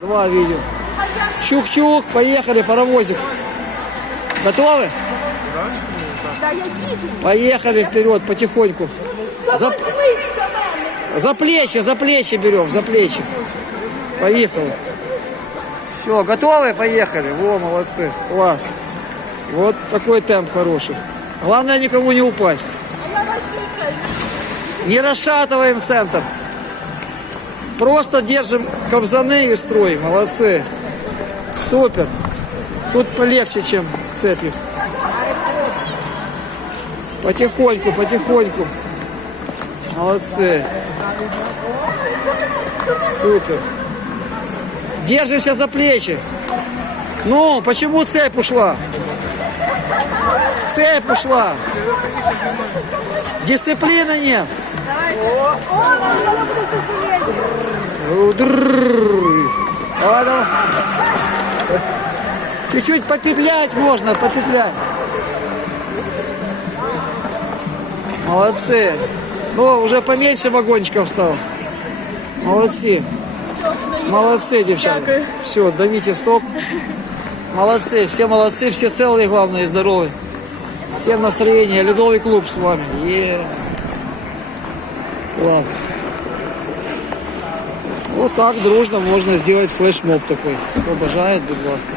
Два видео. Чук-чук, поехали, паровозик. Готовы? Поехали вперед, потихоньку. За, за плечи, за плечи берем, за плечи. Поехали. Все, готовы? Поехали. Во, молодцы. Класс. Вот такой темп хороший. Главное никому не упасть. Не расшатываем центр. Просто держим ковзаны и строим. Молодцы. Супер. Тут полегче, чем цепи. Потихоньку, потихоньку. Молодцы. Супер. Держимся за плечи. Ну, почему цепь ушла? Цепь ушла. Дисциплины нет. Чуть-чуть попетлять можно, попетлять. Молодцы. Ну, уже поменьше вагончиков стало. Молодцы. Молодцы, девчата. Все, давите стоп. Молодцы, все молодцы, все целые, главное, и здоровые. Всем настроение. Ледовый клуб с вами. Е. Класс. Вот так дружно можно сделать флешмоб такой. Хто бажає, будь ласка.